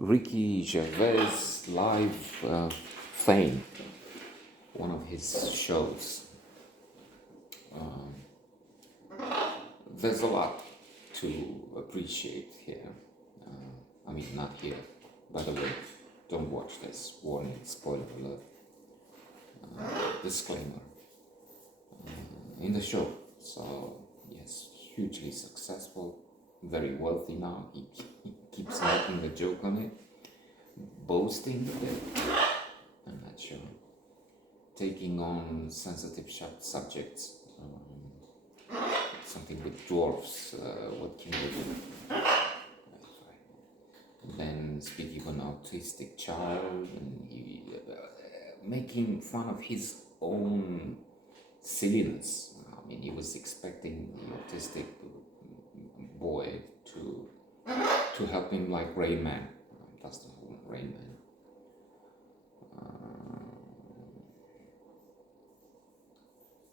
Ricky Gervais live fame, one of his shows. There's a lot to appreciate here. I mean, not here. By the way, don't watch this. Warning, spoiler alert. Disclaimer. In the show. So, yes, hugely successful, very wealthy now. He keeps making the joke on it, boasting a bit. I'm not sure. Taking on sensitive subjects. Something with dwarfs, what can they do? Then speaking of an autistic child, and he making fun of his own silliness. I mean, he was expecting the autistic boy to help him like Rain Man. That's the whole Rain Man.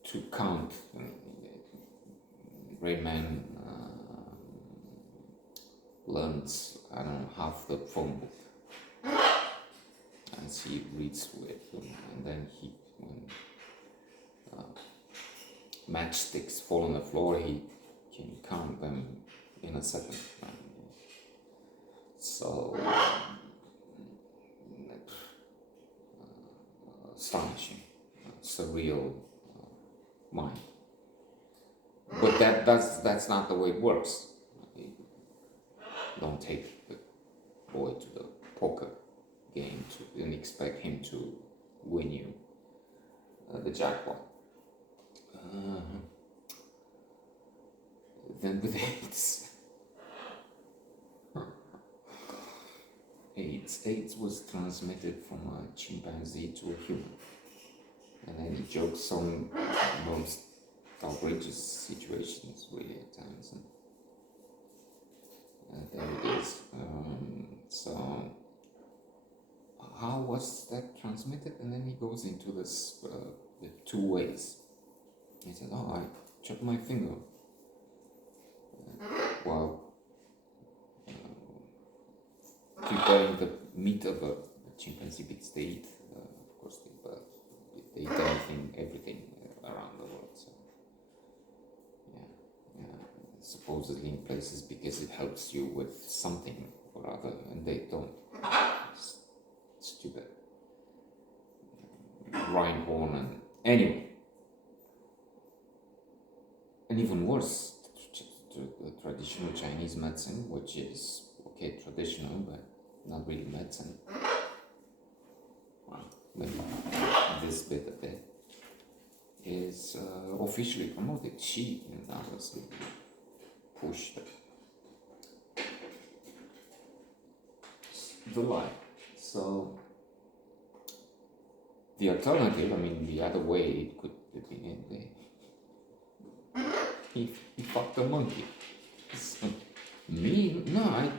To count. Rain Man learns, I don't know, half the phone book as he reads through it, and then when matchsticks fall on the floor, he can count them in a second. So astonishing, surreal mind. But that's not the way it works. Don't take the boy to the poker game and expect him to win you the jackpot. Then with AIDS was transmitted from a chimpanzee to a human. And then he jokes on most outrageous situations, really, at times. And there it is. So, how was that transmitted? And then he goes into this the two ways. He said, "Oh, I chopped my finger while preparing the meat of a chimpanzee, because they eat, of course, they eat everything around the world. So, yeah, supposedly in places because it helps you with something or other, and they don't. It's stupid. Rhinehorn and anyway. And even worse, the traditional Chinese medicine, which is okay, traditional, but not really medicine. Well, maybe this bit of it is officially promoted, cheap, and others pushed the lie. So the alternative, I mean, the other way it could have been he fucked a monkey. So, me? No, I.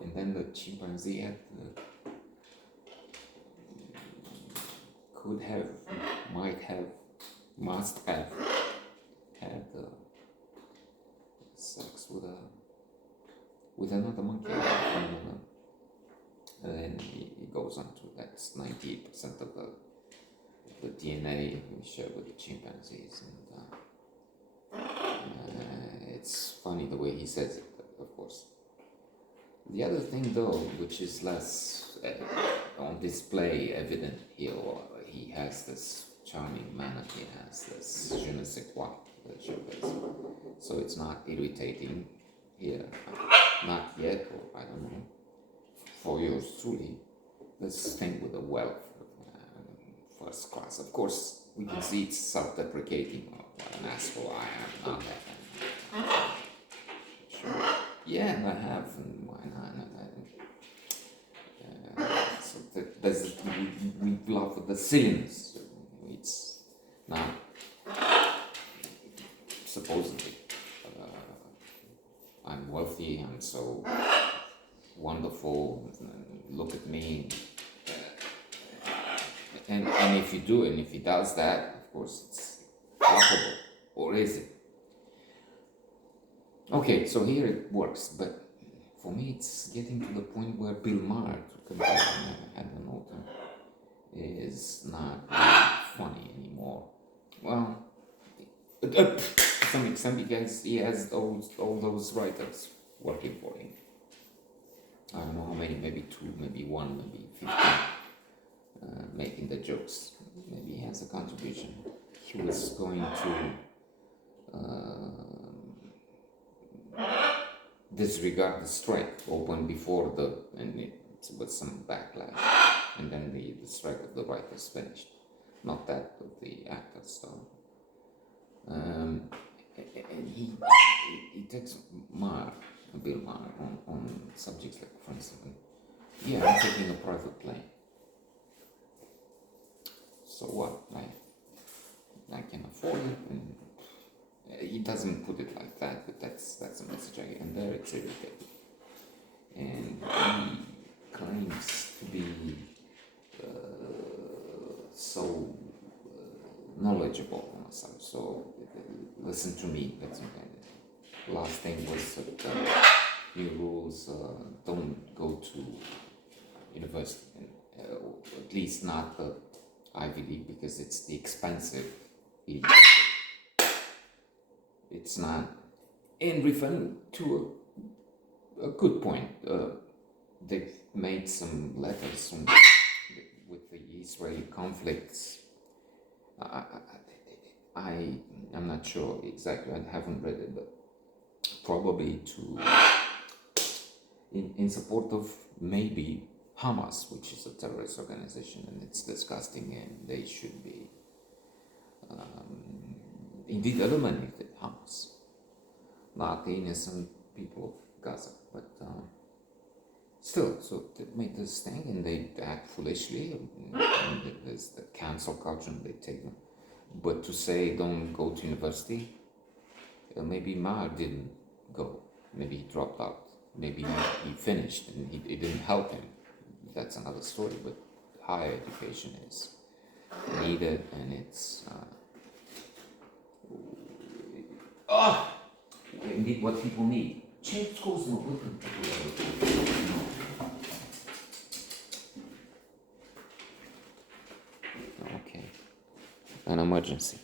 And then the chimpanzee had could have, might have, must have had sex with another monkey. And then he goes on to that's 98% of the DNA we share with the chimpanzees, and it's funny the way he says it, of course. The other thing, though, which is less on display, evident here, he has this charming manner, he has this je ne sais quoi, so it's not irritating here, not yet, or I don't know, for yours truly, this thing with the wealth. First class. Of course, we can see it's self-deprecating. Oh, what an asshole I am, not that. Sure. Yeah, and I have, and why not? So we love the silliness. It's not supposedly. I'm wealthy, I'm so wonderful, look at me. And if you do, and if he does that, of course, it's laughable. Or is it? Okay, so here it works, but for me, it's getting to the point where Bill Maher, compared to Edward Norton, is not really funny anymore. Well, to some extent, because he has all those writers working for him. I don't know how many, maybe 2, maybe 1, maybe 15, making the jokes. Maybe he has a contribution. He was going to disregard the strike open before and it was some backlash, and then the strike of the writers finished, not that of the actors. So, and he takes Bill Maher on subjects like, for instance, yeah, I'm taking a private plane. So what? I can afford it, and he doesn't put it like that, but that's a message I get, and there it's irritating. And he claims to be so knowledgeable on stuff. So listen to me. That's okay. Last thing was that new rules don't go to university, at least not the Ivy League, because it's the expensive. It's not. And referring to a good point, they've made some letters with the Israeli conflicts. I'm not sure exactly. I haven't read it, but probably in support of maybe Hamas, which is a terrorist organization, and it's disgusting, and they should be indeed eliminated. Hamas, not the innocent people of Gaza, but still, so they made this thing, and they act foolishly, and there's the cancel culture, and they take them. But to say don't go to university, maybe Maher didn't go, maybe he dropped out, maybe he finished and it didn't help him. That's another story, but higher education is needed, and it's indeed what people need. Change schools, okay, an emergency.